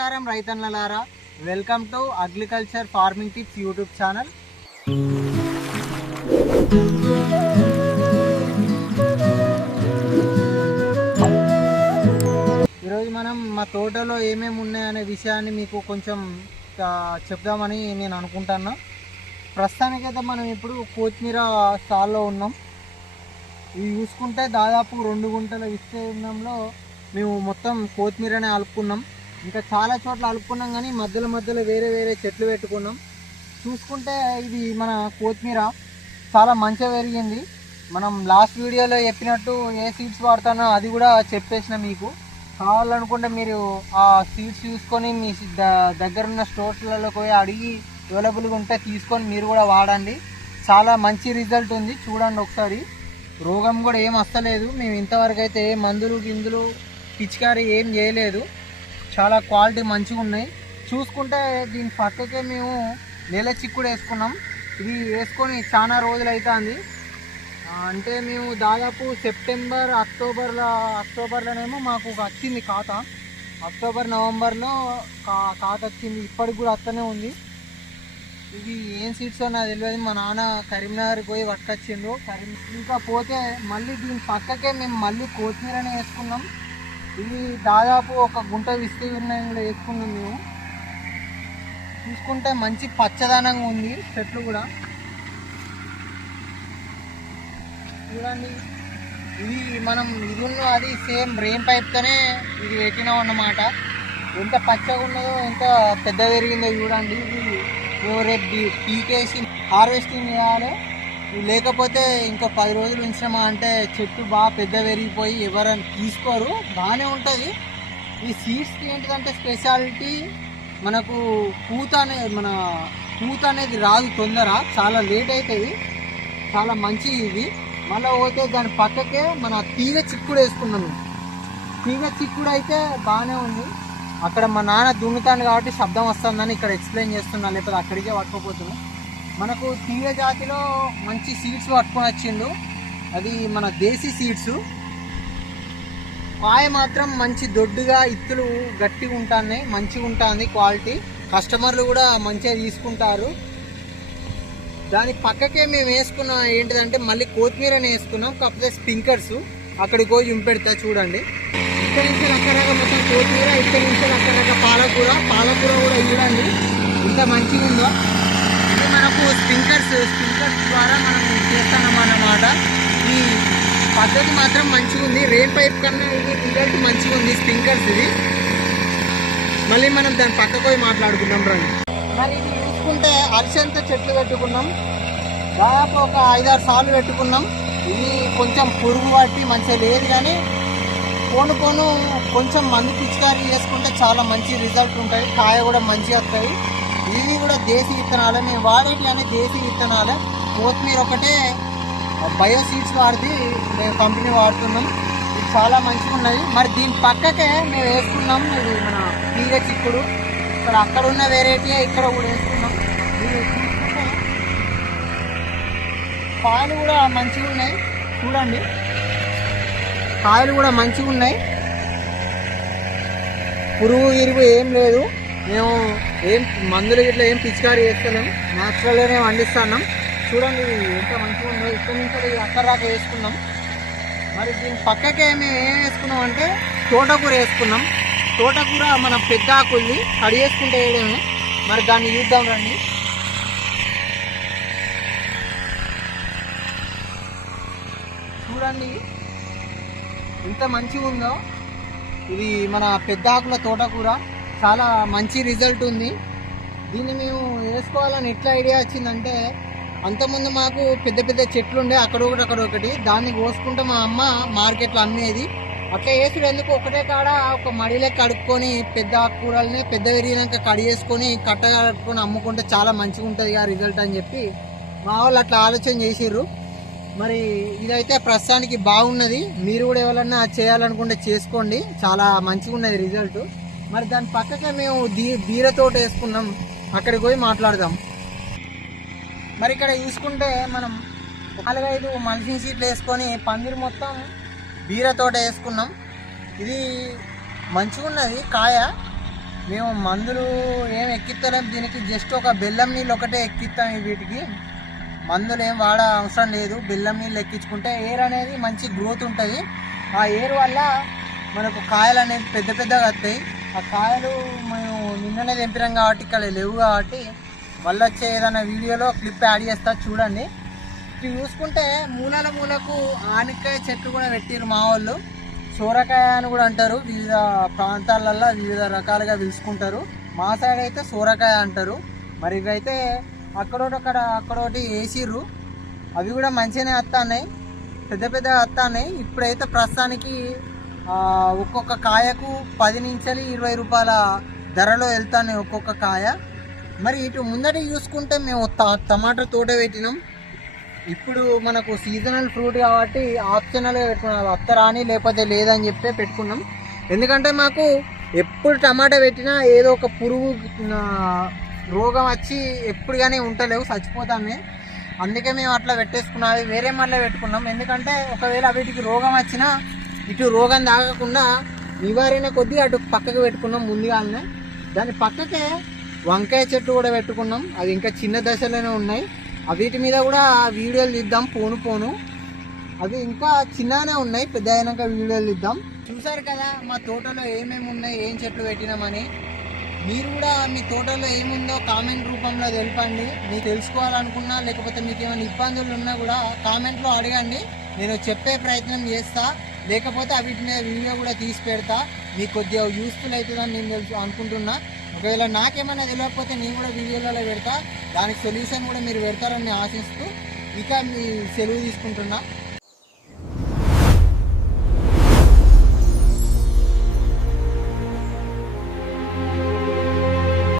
నమస్కారం రైతన్నలారా, welcome to agriculture farming tips YouTube channel. ఈరోజు మనం మా తోటలో ఏమేమి ఉన్నాయనే విషయాన్ని మీకు కొంచెం చెప్దామని నేను అనుకుంటున్నా. ప్రస్తుతానికైతే మనం ఇప్పుడు కొత్తిమీర సాల్లో ఉన్నాం. ఇవి చూసుకుంటే దాదాపు 2 గుంటల విస్తీర్ణంలో మేము మొత్తం కొత్తిమీరనే అలుపుకున్నాం. ఇంకా చాలా చోట్ల అలుపుకున్నాం, కానీ మధ్యలో వేరే వేరే చెట్లు పెట్టుకున్నాం. చూసుకుంటే ఇది మన కొత్తిమీర చాలా మంచిగా పెరిగింది. మనం లాస్ట్ వీడియోలో చెప్పినట్టు ఏ సీడ్స్ వాడతానో అది కూడా చెప్పేసిన. మీకు కావాలనుకుంటే మీరు ఆ సీడ్స్ చూసుకొని మీ దగ్గరున్న స్టోర్స్లలో పోయి అడిగి అవైలబుల్గా ఉంటే తీసుకొని మీరు కూడా వాడండి. చాలా మంచి రిజల్ట్ ఉంది, చూడండి ఒకసారి. రోగం కూడా ఏం వస్తలేదు. మేము ఇంతవరకు అయితే ఏ గిందులు పిచికారీ ఏం చేయలేదు. చాలా క్వాలిటీ మంచిగా ఉన్నాయి. చూసుకుంటే దీని పక్కకే మేము నెల చిక్కుడు వేసుకున్నాం. ఇది వేసుకొని చాలా రోజులు అవుతుంది. అంటే మేము దాదాపు సెప్టెంబర్ అక్టోబర్లోనేమో మాకు వచ్చింది కాత. అక్టోబర్ నవంబర్లో కాత వచ్చింది. ఇప్పటికి కూడా అత్తనే ఉంది. ఇది ఏం సీడ్స్ నాకు తెలియదు. మా నాన్న కరీంనగర్కి పోయి పట్టుకొచ్చిండు. ఇంకా పోతే మళ్ళీ దీని పక్కకే మేము మళ్ళీ కొత్తిమీరనే వేసుకున్నాం. ఇది దాదాపు 1 గుంట విస్తీర్ణం కూడా వేసుకున్నాం మేము. చూసుకుంటే మంచి పచ్చదనంగా ఉంది చెట్లు కూడా. చూడండి, ఇది మనం ఇదున్న అది సేమ్ రెయిన్ పైప్తోనే ఇది పెట్టినాం అన్నమాట. ఎంత పచ్చగా ఉన్నదో, ఎంత పెద్ద పెరిగిందో చూడండి. ఇది రేపు పీకేసి హార్వెస్టింగ్ చేయాలి. లేకపోతే ఇంకో 10 రోజులు ఉంచినామా అంటే చెట్టు బాగా పెద్ద పెరిగిపోయి ఎవరైనా తీసుకోరు. బాగానే ఉంటుంది. ఈ సీడ్స్కి ఏంటిదంటే స్పెషాలిటీ, మనకు పూత అనేది రాదు తొందర, చాలా లేట్ అవుతుంది. చాలా మంచిది ఇది. మళ్ళీ పోతే దాని పక్కకే మన తీగ చిక్కుడు వేసుకున్నాము. తీగ చిక్కుడు అయితే బాగానే ఉంది. అక్కడ మా నాన్న దున్నుతాను కాబట్టి శబ్దం వస్తుందని ఇక్కడ ఎక్స్ప్లెయిన్ చేస్తున్నా, లేకపోతే అక్కడికే పట్టుకోపోతున్నాం. మనకు తీగ జాతిలో మంచి సీడ్స్ పట్టుకొని వచ్చిండు. అది మన దేశీ సీడ్స్. కాయ మాత్రం మంచి దొడ్డుగా, ఇత్తులు గట్టిగా ఉంటున్నాయి, మంచిగా ఉంటుంది క్వాలిటీ. కస్టమర్లు కూడా మంచిగా తీసుకుంటారు. దాని పక్కకే మేము వేసుకున్నాం ఏంటిదంటే మళ్ళీ కొత్తిమీరని వేసుకున్నాం. కాకపోతే స్ప్రింకర్స్ అక్కడికి పోయి చూపెడతా చూడండి. ఇక్కడ నుంచి రకరకాల మొత్తం కొత్తిమీర, ఇక్కడ నుంచి రకరకాల పాలకూర కూడా చూడండి ఇంత మంచిగా ఉందో. ఇది మనకు స్ప్రింకర్స్ ద్వారా మనం చేస్తామన్నమాట. ఈ పద్ధతి మాత్రం మంచిగా ఉంది. రెయిన్ పైప్ కన్నా ఇది రిజల్ట్ మంచిగా ఉంది స్ప్రింకర్స్ ఇది. మళ్ళీ మనం దాని పక్కకు పోయి మాట్లాడుకున్నాం రండి. మరి ఇది చూసుకుంటే అరిసెంత చెట్లు పెట్టుకున్నాం. దాదాపు ఒక 5-6 సార్లు పెట్టుకున్నాం. ఇది కొంచెం పురుగు పట్టి మంచిగా లేదు, కానీ పోను కొంచెం మందు పిచికారీ చేసుకుంటే చాలా మంచి రిజల్ట్ ఉంటుంది. కాయ కూడా మంచిగా వస్తాయి. ఇవి కూడా దేశీ విత్తనాలే మేము వాడేటి, అని దేశీ విత్తనాలే. కొత్తిమీర ఒకటే బయో సీడ్స్ వాడితే మేము కంపెనీ వాడుతున్నాం. ఇది చాలా మంచిగా ఉన్నది. మరి దీని పక్కకే మేము వేసుకున్నాం ఇది మన తీగ చిక్కుడు. అక్కడ ఉన్న వెరైటీ ఇక్కడ కూడా వేసుకున్నాం. కాయలు కూడా మంచిగా ఉన్నాయి చూడండి. కాయలు కూడా మంచిగా ఉన్నాయి. పురుగు గిరుగు ఏం లేదు. మేము ఏం మందులు ఇట్లా ఏం పిచికారీ చేస్తలేము, న్యాచురల్గానే పండిస్తున్నాం. చూడండి ఎంత మంచిగా ఉందో. ఇక్కడ నుంచి అక్కడ దాకా వేసుకున్నాం. మరి దీని పక్కకే మేము ఏం వేసుకున్నాం అంటే తోటకూర వేసుకున్నాం. తోటకూర మన పెద్ద ఆకుల్ని కడి వేసుకుంటే వేయడమే. మరి దాన్ని చూద్దాం రండి. చూడండి ఎంత మంచిగా ఉందో. ఇది మన పెద్ద ఆకుల తోటకూర, చాలా మంచి రిజల్ట్ ఉంది. దీన్ని మేము వేసుకోవాలని ఎట్లా ఐడియా వచ్చిందంటే, అంతకుముందు మాకు పెద్ద చెట్లు ఉండే అక్కడ ఒకటి. దాన్ని కోసుకుంటే మా అమ్మ మార్కెట్లో అమ్మేది. అట్లా వేసుడు ఎందుకు, ఒకటే కాడ ఒక మడిలే కడుక్కొని పెద్ద ఆకుకూరల్ని పెద్ద పెరిగినాక కడిగేసుకొని కట్టగా కట్టుకొని అమ్ముకుంటే చాలా మంచిగా ఉంటుంది ఆ రిజల్ట్ అని చెప్పి మా వాళ్ళు అట్లా ఆలోచన చేసిర్రు. మరి ఇదైతే ప్రస్తుతానికి బాగున్నది. మీరు కూడా ఎవరన్నా చేయాలనుకుంటే చేసుకోండి, చాలా మంచిగా ఉన్నది రిజల్ట్. మరి దాని పక్కకే మేము బీరతోట వేసుకున్నాం. అక్కడికి పోయి మాట్లాడదాం. మరి ఇక్కడ చూసుకుంటే మనం 4-5 మల్చింగ్ షీట్లు వేసుకొని పందిరి మొత్తం బీరతోట వేసుకున్నాం. ఇది మంచిగా ఉన్నది కాయ. మేము మందులు ఏం ఎక్కిస్తలేం, దీనికి జస్ట్ ఒక బెల్లం నీళ్ళు ఒకటే ఎక్కిస్తాం. వీటికి మందులు ఏం వాడ అవసరం లేదు. బెల్లం నీళ్ళు ఎక్కించుకుంటే ఎయిర్ అనేది మంచి గ్రోత్ ఉంటుంది. ఆ ఎయిర్ వల్ల మనకు కాయలు అనేవి పెద్ద పెద్దగా వస్తాయి. ఆ కాయలు మేము నిన్ననే తెంపినాం కాబట్టి ఇక్కడ లేవు కాబట్టి మళ్ళీ వచ్చే ఏదైనా వీడియోలో క్లిప్ యాడ్ చేస్తా చూడండి. ఇవి చూసుకుంటే మూలకు ఆనకాయ చెట్లు కూడా పెట్టిరు మా వాళ్ళు. సోరకాయ అని కూడా అంటారు, వివిధ ప్రాంతాలల్లో వివిధ రకాలుగా పిలుచుకుంటారు. మా సైడ్ అయితే సోరకాయ అంటారు. మరి ఇవైతే అక్కడోటి వేసిర్రు, అవి కూడా మంచిగానే వస్తున్నాయి, పెద్ద పెద్దగా వస్తున్నాయి. ఇప్పుడైతే ప్రస్తుతానికి ఒక్కొక్క కాయకు 10 నుంచి 20 రూపాయల ధరలో వెళ్తాయి ఒక్కొక్క కాయ. మరి ఇటు ముందటి చూసుకుంటే మేము టమాటా తోట పెట్టినాం. ఇప్పుడు మనకు సీజనల్ ఫ్రూట్ కాబట్టి ఆప్షనల్గా పెట్టుకున్నాం, అత్తరాని లేకపోతే లేదని చెప్పి పెట్టుకున్నాం. ఎందుకంటే మాకు ఎప్పుడు టమాటా పెట్టినా ఏదో ఒక పురుగు రోగం వచ్చి ఎప్పుడు కానీ ఉంటలేవు, చచ్చిపోతామే. అందుకే మేము అట్లా పెట్టేసుకున్నది, వేరే మళ్ళీ పెట్టుకున్నాం. ఎందుకంటే ఒకవేళ వీటికి రోగం వచ్చినా ఇటు రోగం తాగకుండా నివారణ కొద్దీ అటు పక్కకు పెట్టుకున్నాం ముందుగానే. దాని పక్కకే వంకాయ చెట్టు కూడా పెట్టుకున్నాం, అవి ఇంకా చిన్న దశలోనే ఉన్నాయి. వీటి మీద కూడా వీడియోలు తీద్దాం పోను. అవి ఇంకా చిన్నగానే ఉన్నాయి, పెద్ద అయినాక వీడియోలు తీద్దాం. చూసారు కదా మా తోటలో ఏమేమి ఉన్నాయి, ఏం చెట్లు పెట్టినామని. మీరు కూడా మీ తోటలో ఏముందో కామెంట్ రూపంలో తెలపండి. మీకు తెలుసుకోవాలనుకున్నా లేకపోతే మీకు ఏమైనా ఇబ్బందులు ఉన్నా కూడా కామెంట్లో అడగండి, నేను చెప్పే ప్రయత్నం చేస్తా. లేకపోతే వీటి మీద వీడియో కూడా తీసి పెడతా, మీకు కొద్దిగా యూస్ఫుల్ అవుతుందని నేను అనుకుంటున్నా. ఒకవేళ నాకేమైనా తెలియకపోతే నేను కూడా వీడియోలలో పెడతా, దానికి సొల్యూషన్ కూడా మీరు పెడతారని ఆశిస్తూ ఇక మీ సెలవు తీసుకుంటున్నా.